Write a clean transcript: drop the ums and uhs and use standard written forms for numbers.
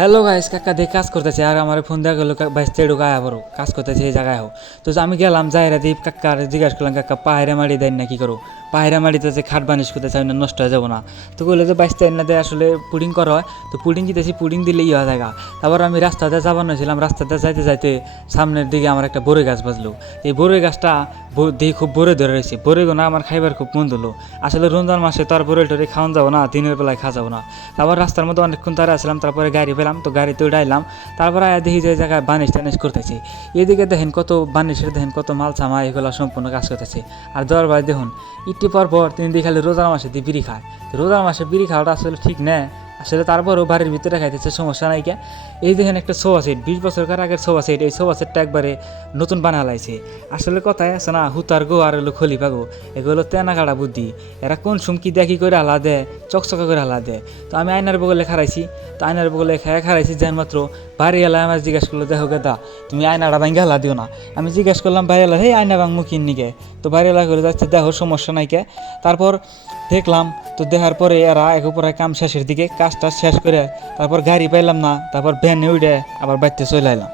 Hello guys, কাকা দিয়ে কাজ করতেছে আর আমার ফোন দেওয়া গেলো বাইশ তেড়ো গায়ে বড় কাজ করতেছে এই জায়গায় হোক। তো আমি গেলাম যাইরা দ্বীপ কাকা জিজ্ঞাসা করলাম, কাকা পাহাড়ে মারি দেন না কি করো? পাহাড়ে মারিতে যে খাট বানিশ করতে চাই না, নষ্ট হয়ে যাবো না? তো বললো যে বাইশ তেড় না দিয়ে আসলে পুডিং করা হয়, তো পুডিং দিতেছি, পুডিং দিলে ইয়ে হয় জায়গা। তারপর আমি রাস্তাতে যাবানো ছিলাম, রাস্তাতে যাইতে যাইতে সামনের দিকে আমার একটা বড়ই গাছ বাজলো। এই বড়ই গাছটা দিয়ে খুব বড়ে ধরে রয়েছে, বড়ে গোনা আমার খাইবার খুব মন দিল। আসলে রমজান মাসে তো আর বড়ে টরে খাওয়ান যাবো না, দিনের বেলায় খাওয়া যাবো না। তারপর রাস্তার মধ্যে অনেকক্ষণ তারা আসলাম, তারপরে গাড়ি পেলাম, তো গাড়িতে উঠাইলাম। তারপরে আয়া দেখি যে জায়গায় বানিশ টানিশ করতেছে। এদিকে দেখেন কত বানিশের, দেখেন কত মাল ছামা, এগুলো সম্পূর্ণ কাজ করতেছে। আর দেওয়ার ভাই দেখুন একটু পর পর তিনি দিয়ে খালি রোজার মাসে দিয়ে বিড়ি খায়। তো রোজার মাসে বিড়ি খাওয়াটা আসলে ঠিক না, আসলে তারপরও বাড়ির ভিতরে খাইতেছে, সমস্যা নাই কে। এই দেখেন একটা সোফা সেট, 20 বছরকার আগের সোফা সেট, এই সোফা সেটটা একবারে নতুন বানা লাইছে। আসলে কথায় আছে না, হুতার গো আর হলো খলি পাগো, এগুলো তেনা কাটা বুদ্ধি। এরা কোন সুমকি দেখি করে হালা দেয়, চকচকা করে হালা দেয়। তো আমি আয়নার বগলে খারাইছি, তো আয়নার বগলে খারাইছি যেন মাত্র বাড়ি এলা আমার জিজ্ঞেস করলো, দেখো গেদা তুমি আয়নাটা ভাঙ্গে হালা দিও না। আমি জিজ্ঞেস করলাম বাইরে এলা, হে আয়না ভাঙ মুখিন নিকে? তো বাইরে এলা করে যাচ্ছে, দেখো সমস্যা নাই কে। তারপর দেখলাম, তো দেখার পরে এরা এক উপরে কাম শেষের দিকে কাজটা শেষ করে তারপর গাড়ি পাইলাম না, তারপর ভ্যানে উঠে আবার বাড়িতে চলে এলাম।